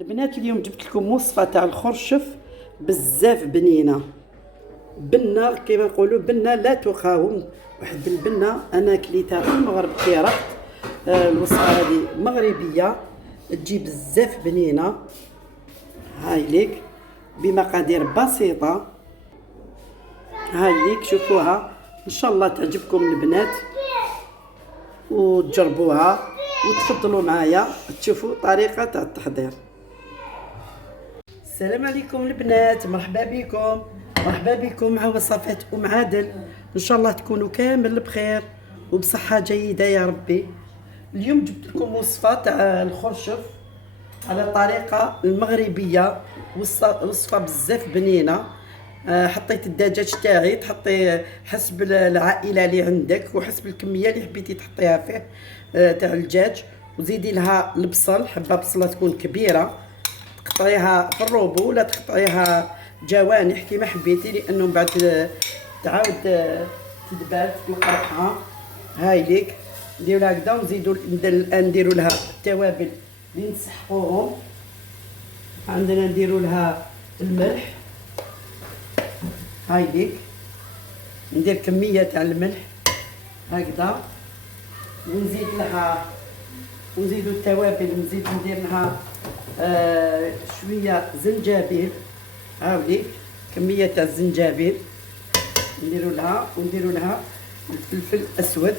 البنات اليوم جبت لكم وصفه تاع الخرشف بزاف بنينه. بنه كما نقولوا بنه لا تقاوم. واحد البنه انا كليتها في المغرب كي رحت. الوصفه هذه مغربيه تجي بزاف بنينه. هاي ليك بمقادير بسيطه. هاي ليك شوفوها ان شاء الله تعجبكم البنات وتجربوها وتفضلوا معايا تشوفوا طريقه تاع التحضير. السلام عليكم البنات، مرحبا بكم مع وصفات ام عادل. ان شاء الله تكونوا كامل بخير وبصحه جيده يا ربي. اليوم جبت لكم وصفه تاع الخرشف على طريقه المغربيه، وصفه بزاف بنينه. حطيت الدجاج تاعي، تحطي حسب العائله اللي عندك وحسب الكميه اللي حبيتي تحطيها فيه تاع الدجاج، وزيدي لها البصل، حبه بصله تكون كبيره تقطعيها في الروبو ولا تقطعيها جوانح كيما حبيتي، لانه بعد تعاود تدبال تنقرحها. هاي ليك نديرو هكذا ونزيدو الان نديرو لها التوابل اللي نسحقوهم. عندنا نديرو لها الملح. هاي ليك ندير كميه تاع الملح هكذا، ونزيد لها ونزيدو التوابل، ندير لها شويه زنجبيل. هاوليك كميه تاع الزنجبيل نديرو لها الفلفل الاسود.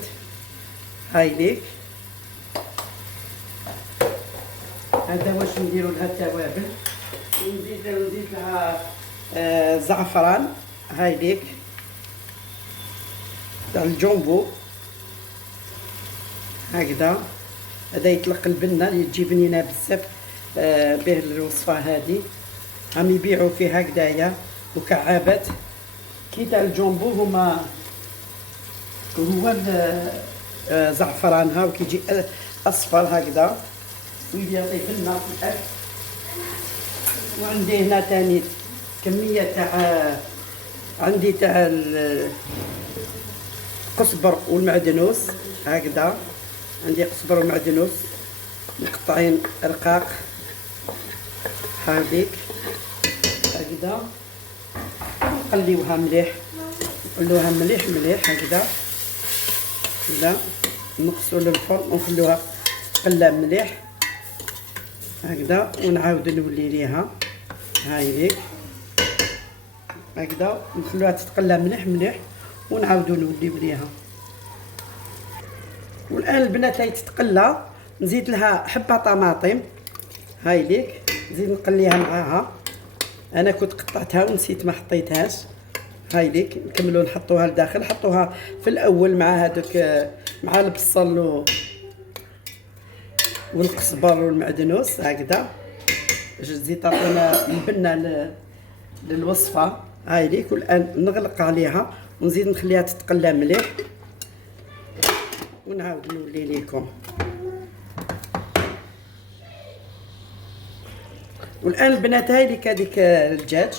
هاي ليك هذا واش نديرو لها التوابل. ونزيد لها زعفران. هاي ليك تاع الجombo هكذا. هذا يطلق البنه اللي تجي بنينه بزاف به الوصفه هذه. هم يبيعوا فيه هكذايا مكعبات كي تاع الجombo. هو زعفران ها وكيجي اصفر هكذا ويعطي بنه في الاكل. وعندي هنا تاني كميه تاع القزبر والمعدنوس هكذا. عندي قزبر ومعدنوس مقطعين رقاق. هاذيك هكذا نقليوها مليح هكذا. لا نقصوا للفرن ونخلوها تقلى مليح هكذا، ونعاود نولي ليها. هاي ليك هكذا نخلوها تتقلى مليح ونعاودو نوليو ليها. والان البنات هاي تتقلى نزيد لها حبه طماطم. هاي ليك نزيد نقليها معاها. انا كنت قطعتها ونسيت ما حطيتهاش. هاي ليك نكملوا نحطوها لداخل. حطوها في الاول مع هذوك مع البصل والقزبر والمعدنوس هكذا باش تزيد تعطينا البنه للوصفه. هاي ليك والان نغلق عليها ونزيد نخليها تتقلى مليح ونعاود نولي ليكم. والان البنات هاي ليك هذيك الدجاج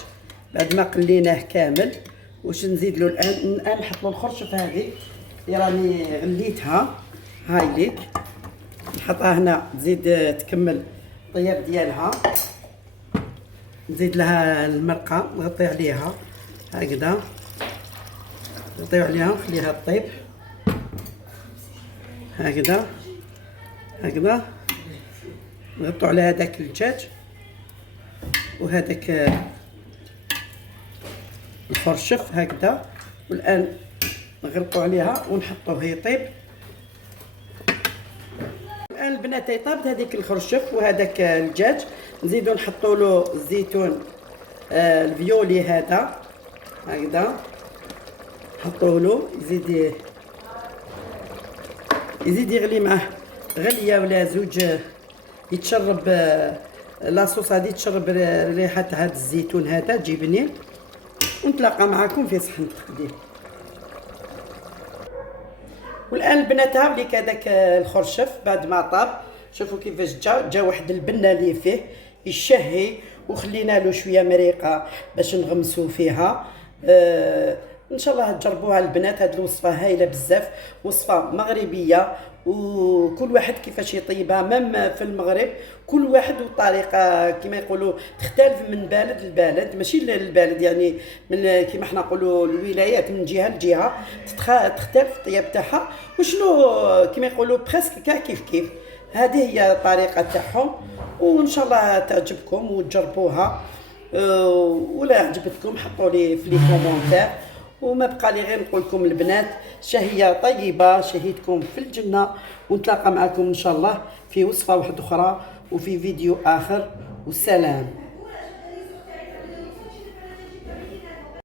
بعد ما قليناه كامل. واش نزيد له الان نحط له الخرشف هذه اللي راني غليتها. هاي ليك نحطها هنا تزيد تكمل الطياب ديالها. نزيد لها المرقه نغطي عليها هكذا، نغطيو عليها نخليها طيب هكذا نغطو على هذاك الدجاج وهذاك الخرشف هكذا. والان نغلقوا عليها ونحطوه يطيب. الان البنات طابت هذيك الخرشف وهذاك الدجاج. نزيدو نحطوا له الزيتون الفيولي هذا هكذا، نحطوه له يزيد يغلي معاه غليه ولا زوج، يتشرب لاصوص هذه تشرب ريحه هذا الزيتون هذا تجي بنين. ونتلاقى معكم في صحن التقديم. والان البنات هاوليك هذاك الخرشف بعد ما طاب شوفوا كيفاش جا واحد البنه اللي فيه يشهي، وخلينا له شويه مريقه باش نغمسوا فيها. ان شاء الله تجربوها البنات. هذه الوصفه هايله بزاف، وصفه مغربيه وكل واحد كيفاش يطيبها. مام في المغرب كل واحد وطريقه كما يقولوا تختلف من بلد لبلد، ماشي للبلد يعني من كما حنا نقولوا الولايات من جهه لجهه تختلف الطياب تاعها، وشنو كما يقولوا بريسك كيف هذه هي الطريقه تاعهم. وان شاء الله تعجبكم وتجربوها. ولا عجبتكم حطوا لي في لي كومونتير. وما بقى لي غير نقول لكم البنات شهيه طيبه، شهيتكم في الجنه، ونتلاقى معكم ان شاء الله في وصفه واحده اخرى وفي فيديو اخر. والسلام.